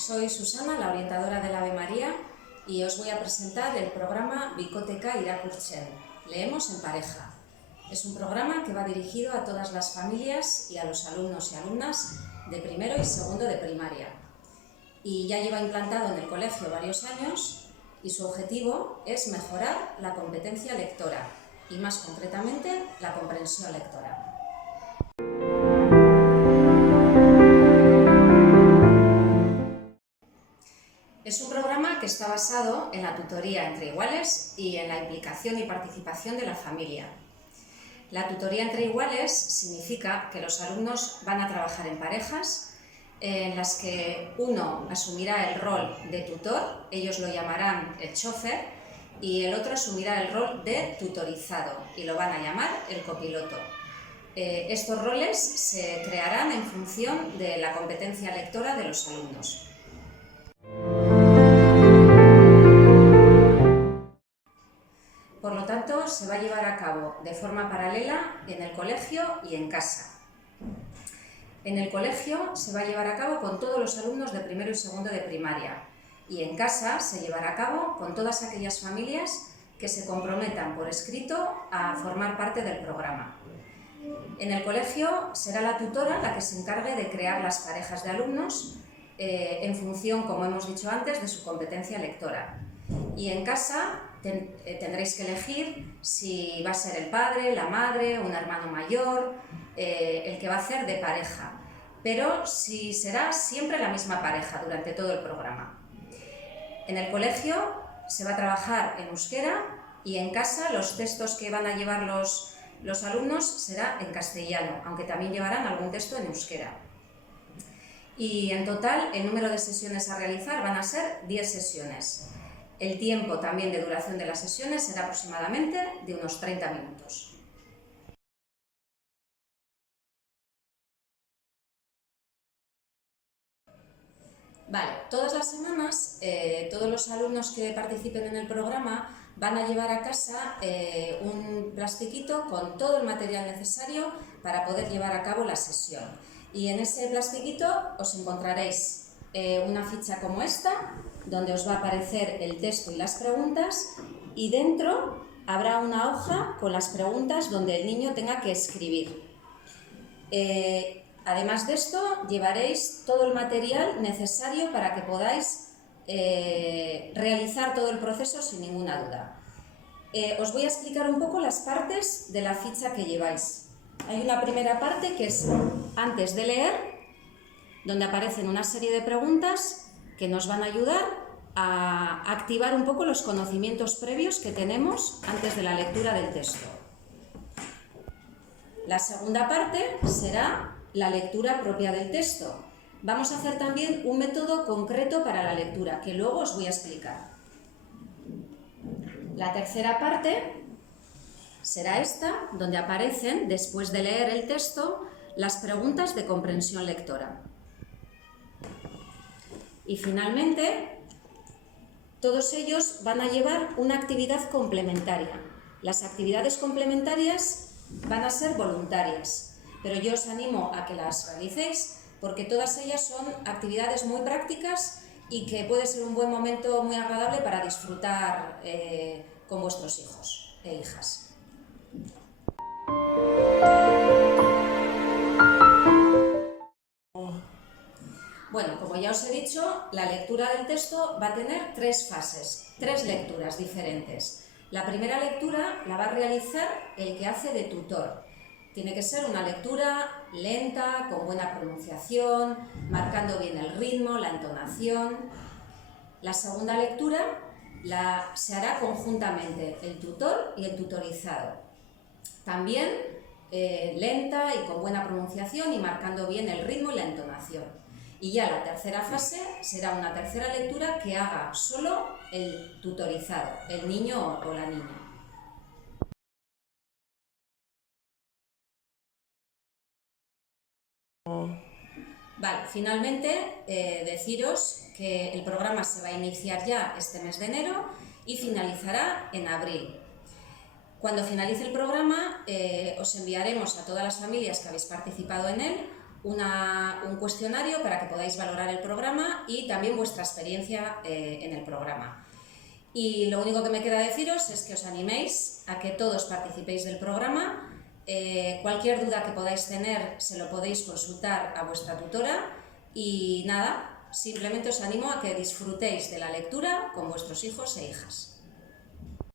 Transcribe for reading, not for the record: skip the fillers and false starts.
soy Susana, la orientadora del Ave María, y os voy a presentar el programa Bikoteka Irakurtzen, Leemos en Pareja. Es un programa que va dirigido a todas las familias y a los alumnos y alumnas de primero y segundo de primaria. Y ya lleva implantado en el colegio varios años y su objetivo es mejorar la competencia lectora y más concretamente la comprensión lectora. Es un programa que está basado en la tutoría entre iguales y en la implicación y participación de la familia. La tutoría entre iguales significa que los alumnos van a trabajar en parejas en las que uno asumirá el rol de tutor, ellos lo llamarán el chofer, y el otro asumirá el rol de tutorizado y lo van a llamar el copiloto. Estos roles se crearán en función de la competencia lectora de los alumnos. Por lo tanto, se va a llevar a cabo de forma paralela en el colegio y en casa. En el colegio se va a llevar a cabo con todos los alumnos de primero y segundo de primaria, y en casa se llevará a cabo con todas aquellas familias que se comprometan por escrito a formar parte del programa. En el colegio será la tutora la que se encargue de crear las parejas de alumnos en función, como hemos dicho antes, de su competencia lectora. Y en casa tendréis que elegir si va a ser el padre, la madre, un hermano mayor, el que va a hacer de pareja, pero si será siempre la misma pareja durante todo el programa. En el colegio se va a trabajar en euskera y en casa los textos que van a llevar los alumnos será en castellano, aunque también llevarán algún texto en euskera. Y en total el número de sesiones a realizar van a ser 10 sesiones. El tiempo también de duración de las sesiones será aproximadamente de unos 30 minutos. Vale, todas las semanas todos los alumnos que participen en el programa van a llevar a casa un plastiquito con todo el material necesario para poder llevar a cabo la sesión. Y en ese plastiquito os encontraréis una ficha como esta, donde os va a aparecer el texto y las preguntas, y dentro habrá una hoja con las preguntas donde el niño tenga que escribir. Además de esto, llevaréis todo el material necesario para que podáis realizar todo el proceso sin ninguna duda. Os voy a explicar un poco las partes de la ficha que lleváis. Hay una primera parte que es antes de leer, donde aparecen una serie de preguntas que nos van a ayudar a activar un poco los conocimientos previos que tenemos antes de la lectura del texto. La segunda parte será la lectura propia del texto. Vamos a hacer también un método concreto para la lectura, que luego os voy a explicar. La tercera parte será esta, donde aparecen, después de leer el texto, las preguntas de comprensión lectora. Y finalmente, todos ellos van a llevar una actividad complementaria. Las actividades complementarias van a ser voluntarias, pero yo os animo a que las realicéis porque todas ellas son actividades muy prácticas y que puede ser un buen momento muy agradable para disfrutar con vuestros hijos e hijas. Bueno, como ya os he dicho, la lectura del texto va a tener 3 fases, 3 lecturas diferentes. La primera lectura la va a realizar el que hace de tutor. Tiene que ser una lectura lenta, con buena pronunciación, marcando bien el ritmo, la entonación. La segunda lectura se hará conjuntamente el tutor y el tutorizado. También lenta y con buena pronunciación y marcando bien el ritmo y la entonación. Y ya la tercera fase será una tercera lectura que haga solo el tutorizado, el niño o la niña. Vale, finalmente deciros que el programa se va a iniciar ya este mes de enero y finalizará en abril. Cuando finalice el programa os enviaremos a todas las familias que habéis participado en él un cuestionario para que podáis valorar el programa y también vuestra experiencia en el programa. Y lo único que me queda deciros es que os animéis a que todos participéis del programa. Cualquier duda que podáis tener se lo podéis consultar a vuestra tutora y nada, simplemente os animo a que disfrutéis de la lectura con vuestros hijos e hijas.